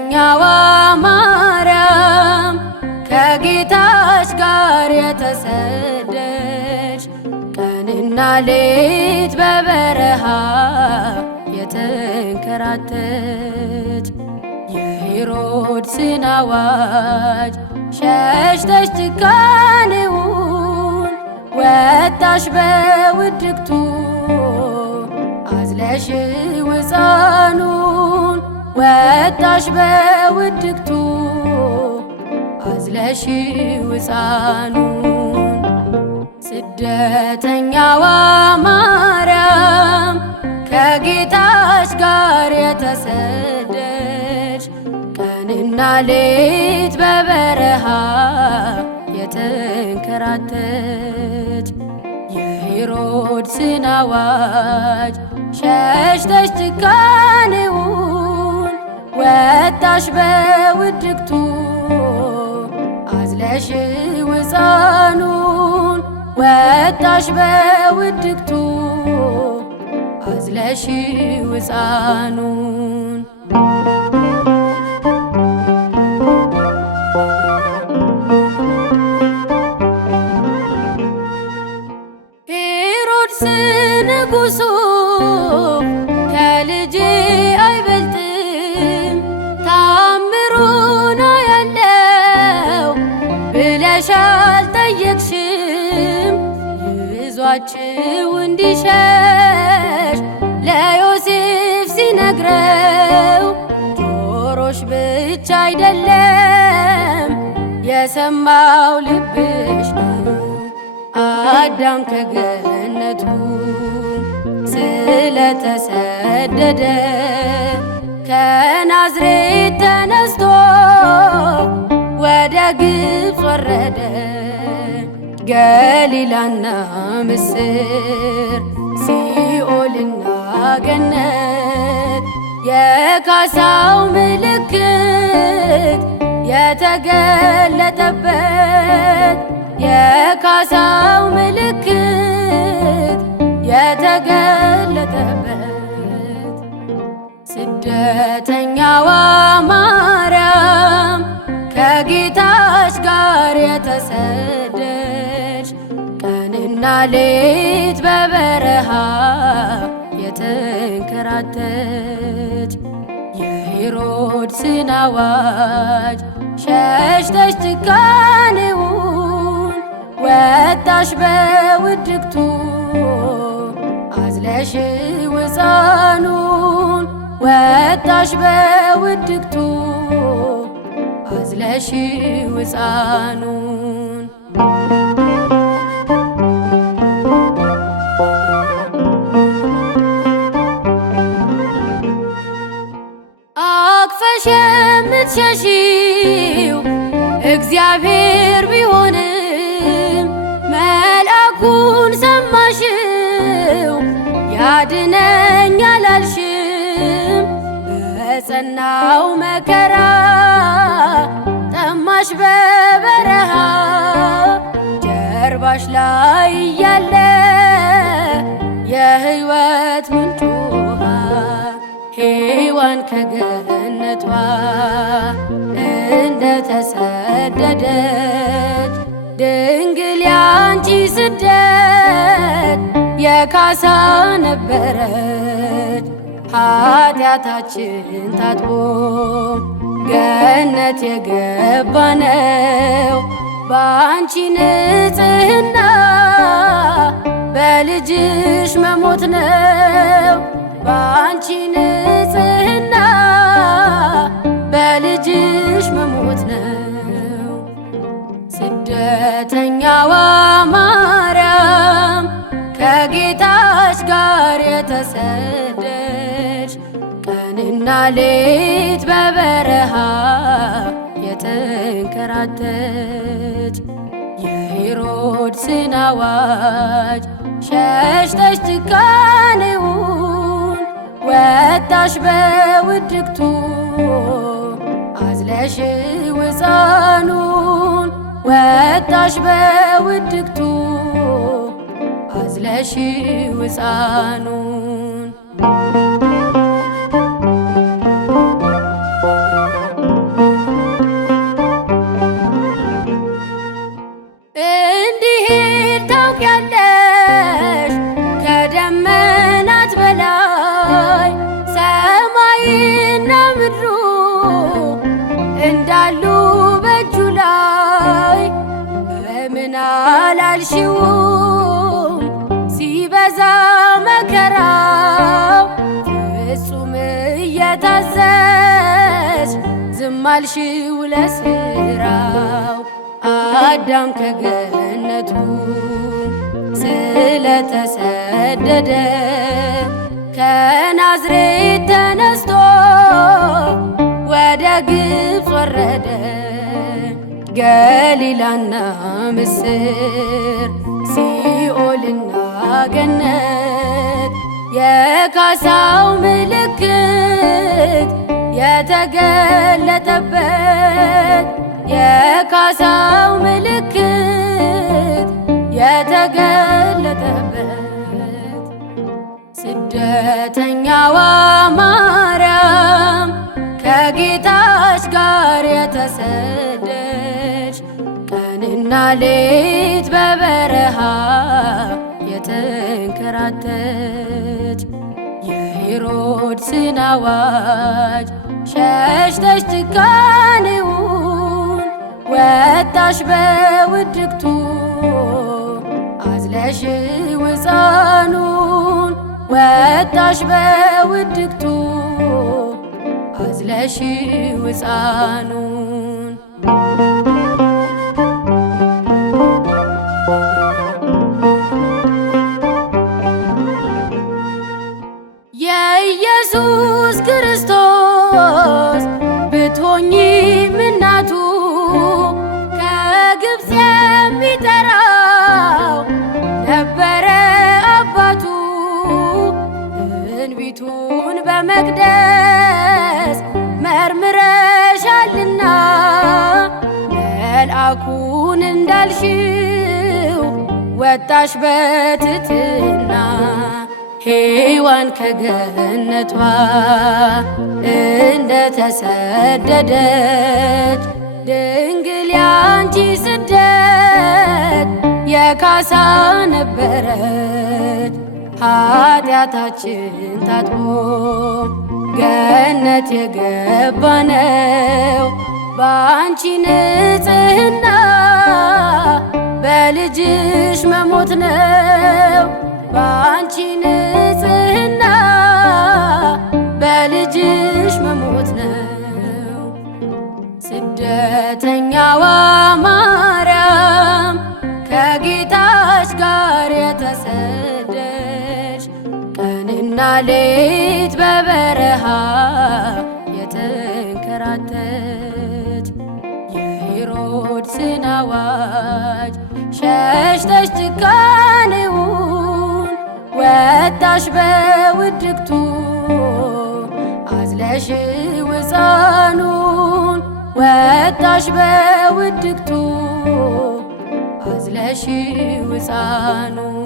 ስደተኛዋ ማርያም ከጌታሽ ጋር የተሰደች ቀንና ሌት በበረሃ የተንከራተች የሄሮድስን አዋጅ ሸሽተሽ ጭካኔውን ወጣሽ በውድቅቱ አዝለሽው ሕፃኑን ወጣሽ በውድቅቱ አዝለሽው ሕፃኑን ስደተኛዋ ማርያም ከጌታሽ ጋር የተሰደች ቀንና ሌት በበረሃ የተንከራተች የሄሮድስን አዋጅ ሸሽተሽ ጭካኔውን ወጣሽ በውድቅቱ አዝለሽው ሕፃኑን ወጣሽ በውድቅቱ አዝለሽው ሕፃኑን ሄሮድስ ንጉሡ ከልጄ አይበልጥም ታምሩን አያለው ብለሽ አልጠየቅሽም ይዟችው እንዲሸሽ ለዮሴፍ ሲነግረው ጆሮሽ ብቻ አይደለም የሰማው ልብሽ ነው። አዳም ከገነቱ ስለተሰደደ ከናዝሬት ተነስቶ ወደ ግብፅ ወረደ። ገሊላና ምስር ሲኦልና ገነት የካሳው ምልክት የተገለጠበት የካሳው ምልክት የተገለጠበት ስደተኛዋ ማርያም ከጌታሽ ጋር የተሰደች ቀንና ሌት በበረሃ የተንከራተች የሄሮድስን አዋጅ ሸሽተሽ ጭካኔውን ወጣሽ በውድቅቱ አዝለሽው ሕፃኑን ወጣሽ በውድቅቱ አዝለሽው ሕፃኑን አቅፈሽ የምትሸሺው እግዚአብሔር ቢሆንም መልአኩን ሰማሽው ያድነኛል አልሽም። በጸናው መከራ ጠማሽ በበረሃ ጀርባሽ ላይ እያለ የሕይወት ምንጭ ውሃ ሔዋን ከገነቷ እንደተሰደደች ድንግል ያንቺ ስደት የካሳ ነበረች። ኃጢአታችን ታጥቦ ገነት የገባነው በአንቺ ንጽሕና በልጅሽ መሞት ነው። በአንቺ ንጽሕና በልጅሽ መሞት ነው። ስደተኛዋ ማርያም ከጌታሽ ጋር የተሰደች ቀንና ሌት በበረሃ የተንከራተች የሄሮድስን አዋጅ ሸሽተሽ ጭካኔውን ወጣሽ በውድቅቱ አዝለሽው ሕፃኑን ወጣሽ በውድቅቱ አዝለሽው ሕፃኑን እንዳሉ በእጁ ላይ በምን አላልሽውም ሲበዛ መከራው ፍጹም እየታዘዝሽ ዝም አልሽው ለስራው። አዳም ከገነቱ ስለተሰደደ ከናዝሬት ተነስቶ ወደ ግብፅ ወረደ። ገሊላና ምስር ሲኦልና ገነት የካሳው ምልክት የተገለጠበት የካሳው ምልክት የተገለጠበት ስደተኛዋ ማርያም ከጌታች ጋር የተሰደች ቀንና ሌት በበረሃ የተንከራተች የሄሮድስን አዋጅ ሸሽተሽ ጭካኔውን ወጣሽ በውድቅቱ አዝለሽው ሕፃኑን ወጣሽ በውድቅቱ አዝለሽው ሕፃኑን። የኢየሱስ ክርስቶስ ብትሆኚም እናቱ ከግብፅ የሚጠራው ነበረ አባቱ። ትንቢቱን በመቅደስ መርምረሻልና መልአኩን እንዳልሽው ወጣሽ በትሕትና። ሔዋን ከገነቷ እንደተሰደደች ድንግል ያንቺ ስደት የካሳ ነበረች። ኃጢአታችን ታጥቦ ገነት የገባነው በአንቺ ንጽሕና በልጅሽ መሞት ነው። በአንቺ ንጽሕና በልጅሽ መሞት ነው። ስደተኛዋ ማርያም ከጌታች ጋር የተሰደች ቀንና ሌት በበረሃ የተንከራተች የሄሮድስን አዋጅ ሸሽተሽ ጭካኔውን ወጣሽ በውድቅቱ አዝለሽው ሕፃኑን ወጣሽ በውድቅቱ አዝለሽው ሕፃኑን።